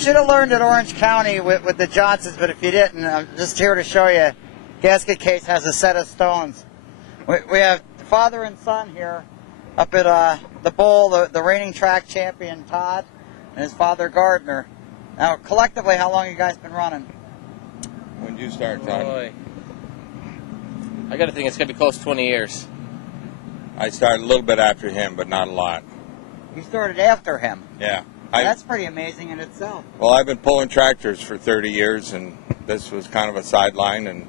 should have learned at Orange County with the Johnsons, but if you didn't, I'm just here to show you. Gasket Case has a set of stones. We have father and son here up at the bowl, the reigning track champion Todd and his father Gardner. Now, collectively, how long have you guys been running? When did you start, Todd? Boy. I got to think it's going to be close to 20 years. I started a little bit after him, but not a lot. You started after him? Yeah. That's pretty amazing in itself. Well, I've been pulling tractors for 30 years, and this was kind of a sideline, and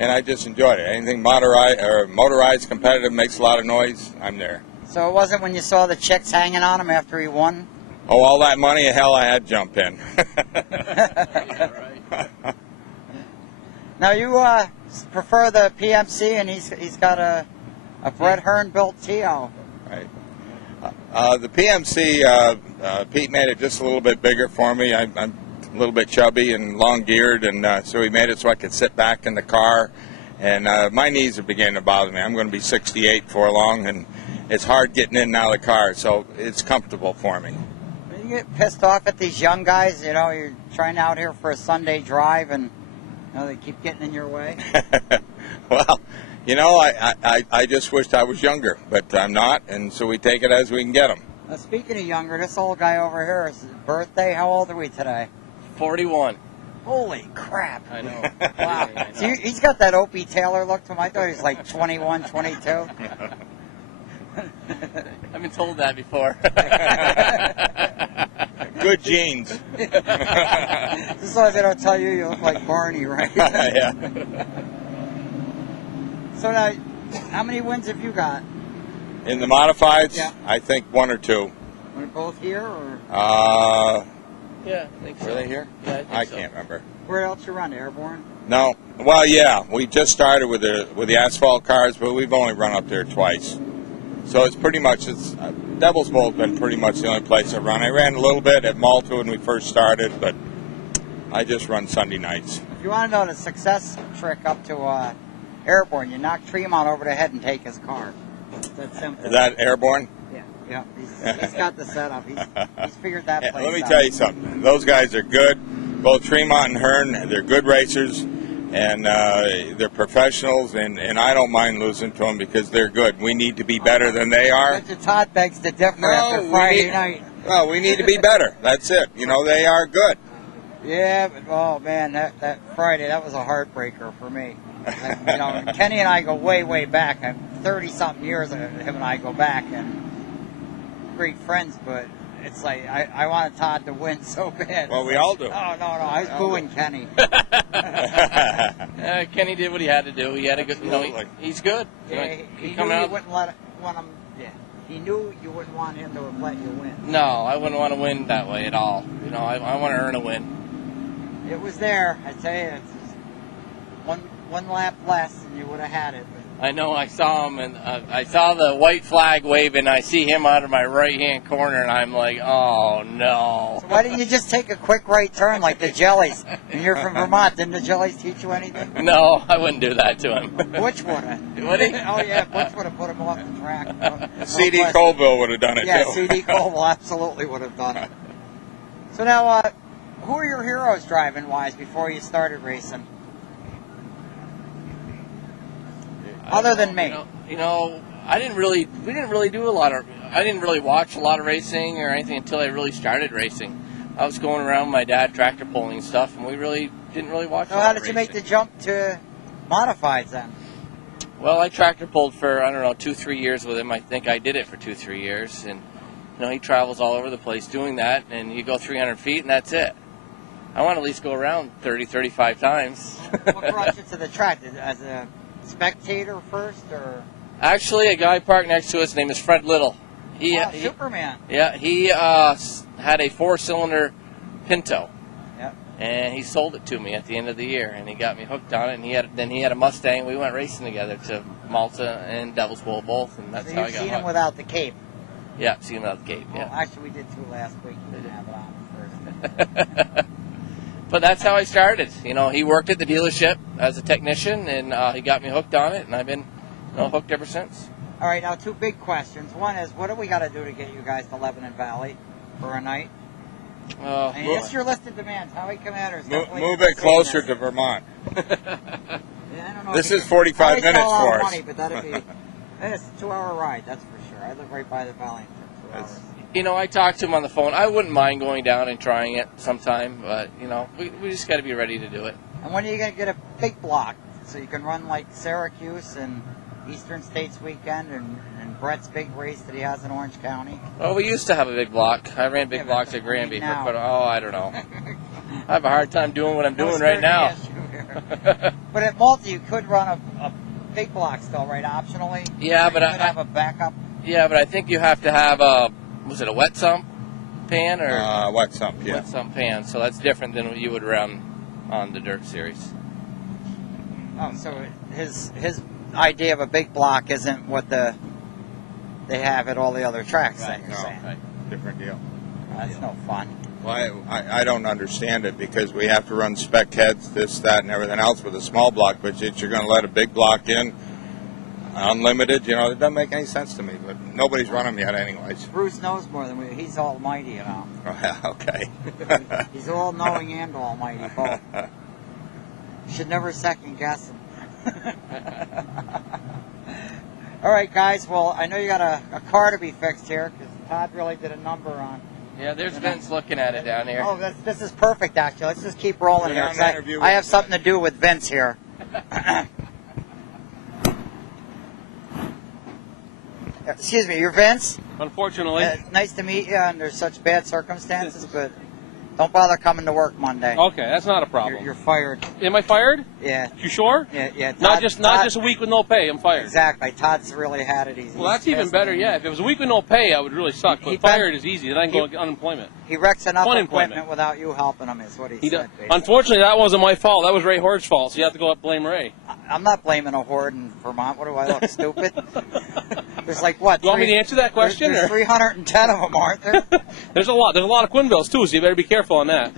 I just enjoyed it. Anything motorized competitive makes a lot of noise, I'm there. So it wasn't when you saw the chicks hanging on him after he won? Oh, all that money, hell, I had to jump in. Now, you prefer the PMC, and he's got a Brett Hearn-built TO. Right. The PMC, Pete made it just a little bit bigger for me. I'm a little bit chubby and long-geared, and so he made it so I could sit back in the car. And my knees are beginning to bother me. I'm going to be 68 before long, and it's hard getting in and out of the car, so it's comfortable for me. You get pissed off at these young guys, you know, you're trying out here for a Sunday drive, and you know, they keep getting in your way? Well, you know, I just wished I was younger, but I'm not, and so we take it as we can get them. Now, speaking of younger, this old guy over here, is his birthday. How old are we today? 41. Holy crap. I know. Wow. I know. So he's got that Opie Taylor look to him. I thought he was like 21, 22. I've been told that before. Good genes. Just as long as they don't tell you you look like Barney, right? Yeah. So now, how many wins have you got? In the modifieds, Yeah. I think one or two. Are both here, or Yeah, I think so. Were they here? Yeah, I think I so. can't remember. where else you run? Airborne? No. Well, yeah, we just started with the asphalt cars, but we've only run up there twice. So it's pretty much Devil's Bowl's been pretty much the only place I've run. I ran a little bit at Malta when we first started, but I just run Sunday nights. If you want to know the success trick up to Airborne, you knock Tremont over the head and take his car. That's simple. Is that Airborne? Yeah. He's got the setup. He's figured that place out. Let me tell you something. Those guys are good. Both Tremont and Hearn, they're good racers, and they're professionals, and I don't mind losing to them because they're good. We need to be better than they are. Mr. Todd begs to differ after Friday night. Well, we need to be better. That's it. You know, they are good. Yeah, but, oh, man, that Friday, that was a heartbreaker for me. You know, Kenny and I go way, way back. 30-something years him and I go back, and great friends, but it's like I wanted Todd to win so bad. Well, we all do. Oh, no, I was booing Kenny. Kenny did what he had to do. He had a good, you know, he's good. Yeah, he knew you wouldn't want him. Yeah, he knew you wouldn't want him to have let you win. No, I wouldn't want to win that way at all. You know, I want to earn a win. It was there. I tell you, it's just one lap less, and you would have had it. I know. I saw him, and I saw the white flag waving. I see him out of my right-hand corner, and I'm like, oh, no. So why didn't you just take a quick right turn like the Jellies? And you're from Vermont. Didn't the Jellies teach you anything? No, I wouldn't do that to him. Butch would have. Would he? Oh, yeah, Butch would have put him off the track. C.D. Colville would have done it, yeah, too. C.D. Colville absolutely would have done it. So now, who are your heroes driving-wise before you started racing? Other than me. You know, we didn't really watch a lot of racing or anything until I really started racing. I was going around with my dad tractor pulling and stuff, and we really didn't really watch a lot So how of did you racing. make the jump to modifieds then? Well, I tractor pulled for, 2-3 years with him. I think I did it for 2-3 years, and you know, he travels all over the place doing that, and you go 300 feet, and that's it. I want to at least go around 30, 35 times. What brought you to the track? As a spectator first, or? Actually, a guy parked next to us, his name is Fred Little. Superman. Yeah, he had a 4-cylinder Pinto. Yep. And he sold it to me at the end of the year, and he got me hooked on it. And he had a Mustang. We went racing together to Malta and Devil's Bowl both, and that's So how I you've got seen hooked. him without the cape. Yeah, seen him without the cape. Yeah. Well, actually, we did two last week. You didn't have it on first. But that's how I started. You know, he worked at the dealership as a technician, and he got me hooked on it, and I've been hooked ever since. All right, now two big questions. One is, what do we got to do to get you guys to Lebanon Valley for a night? I mean, it's your listed demands. Howie Commander's move it closer to Vermont. Yeah, I don't know this is 45 minutes for us. Money, but that'd be, it's a 2-hour ride, that's for sure. I live right by the valley for 2 hours. You know, I talked to him on the phone. I wouldn't mind going down and trying it sometime, but, you know, we just got to be ready to do it. And when are you going to get a big block so you can run like Syracuse and Eastern States weekend and Brett's big race that he has in Orange County? Well, we used to have a big block. I ran big blocks at Granby, but I don't know. I have a hard time doing what I'm doing right now. But at Malta, you could run a big block still, right? Optionally. Yeah, but I have a backup. Yeah, but I think you have to have a wet sump pan or wet sump? Yeah, wet sump pan. So that's different than what you would run on the dirt series. Oh, so his idea of a big block isn't what they have at all the other tracks. Right, you're saying. Right. Different deal. That's no fun. Well, I don't understand it because we have to run spec heads, this, that, and everything else with a small block, but you're going to let a big block in, unlimited, you know, it doesn't make any sense to me, but nobody's run them yet anyways. Bruce knows more than we. He's almighty, you know. Okay. He's all-knowing and almighty, both. You should never second-guess him. All right, guys, well, I know you got a car to be fixed here because Todd really did a number on. Yeah, there's Vince looking at it down here. Oh, this is perfect, actually. Let's just keep rolling here. I have something to do with Vince here. Excuse me, you're Vince? Unfortunately. Nice to meet you under such bad circumstances, but don't bother coming to work Monday. Okay, that's not a problem. You're fired. Am I fired? Yeah. You sure? Yeah. Not just a week with no pay. I'm fired. Exactly. Todd's really had it easy. Well, that's even better. Yeah. If it was a week with no pay, I would really suck. But fired is easy. Then I can go get unemployment. He wrecks enough equipment without you helping him. Is what he said. Unfortunately, that wasn't my fault. That was Ray Hord's fault. So you have to go up and blame Ray. I'm not blaming a horde in Vermont. What do I look stupid? There's like what? You want me to answer that question? There's 310 of them, aren't there? There's a lot. There's a lot of Quinvilles too. So you better be careful on that.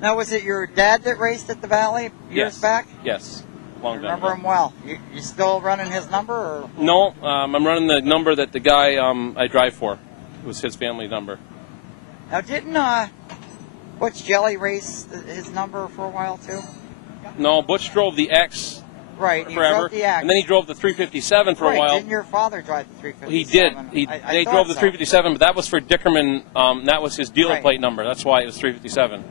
Now, was it your dad that raced at the Valley years back? Yes. Long time remember him well. You still running his number? Or? No, I'm running the number that the guy I drive for. It was his family number. Now, didn't Butch Jelly race his number for a while, too? No, Butch drove the X forever. He drove the X. And then he drove the 357 for a while. Didn't your father drive the 357? He did. They drove the 357, but that was for Dickerman. That was his dealer plate number. That's why it was 357.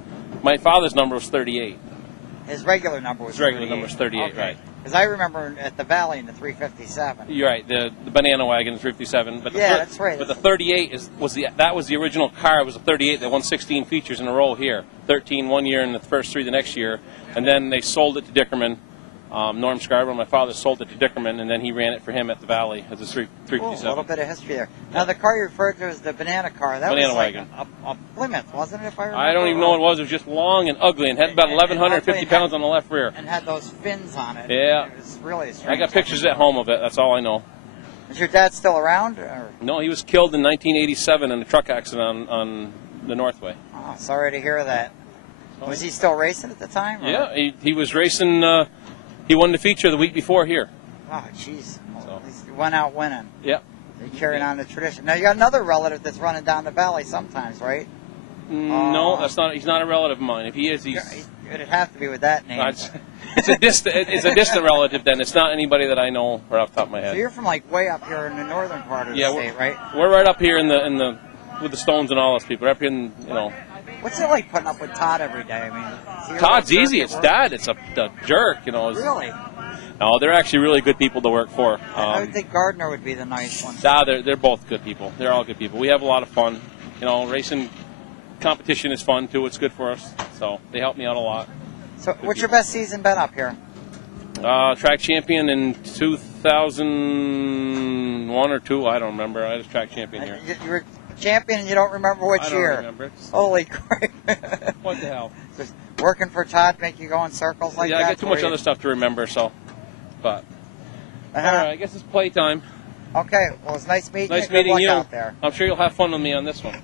My father's number was 38. His regular number was 38. His regular number was 38, okay. Right. Because I remember at the Valley in the 357. You're right, the banana wagon, the 357. But that's right. But the 38 was the original car. It was a 38 that won 16 features in a row here. 13 one year and the first 3 the next year. And then they sold it to Dickerman. Norm Scarborough, my father, sold it to Dickerman, and then he ran it for him at the Valley as a 357. Cool, a little bit of history there. Now, the car you referred to as the banana car, that banana was like wagon. a Plymouth, wasn't it, if I remember? I don't even know what it was. It was just long and ugly and had about 1,150 pounds on the left rear. And had those fins on it. Yeah. It was really strange. I got pictures at home of it. That's all I know. Is your dad still around? Or? No, he was killed in 1987 in a truck accident on the Northway. Oh, sorry to hear that. Was he still racing at the time? Or? Yeah, he was racing. He won the feature the week before here. Oh, jeez. Well, at least he went out winning. Yeah. They carried on the tradition. Now, you got another relative that's running down the valley sometimes, right? No, that's not. He's not a relative of mine. If he is, it'd have to be with that name. It's a distant relative. Then it's not anybody that I know right off the top of my head. So you're from like way up here in the northern part of the state, right? We're right up here in the with the Stones and all those people. We're up here in What's it like putting up with Todd every day? I mean, Todd's easy. It's Dad. It's a jerk, Really? No, they're actually really good people to work for. I would think Gardner would be the nice one. They're both good people. They're all good people. We have a lot of fun. Racing competition is fun too. It's good for us. So they help me out a lot. So what's your best season been up here? Track champion in 2001 or 2. I don't remember. I was track champion here. You were champion and you don't remember which year? I don't remember. Holy crap. What the hell? Just working for Todd make you go in circles like that? Yeah, I got too much other stuff to remember, so. But. All right, I guess it's playtime. Okay, well, it's nice meeting you. Nice meeting you. Out there. I'm sure you'll have fun with me on this one.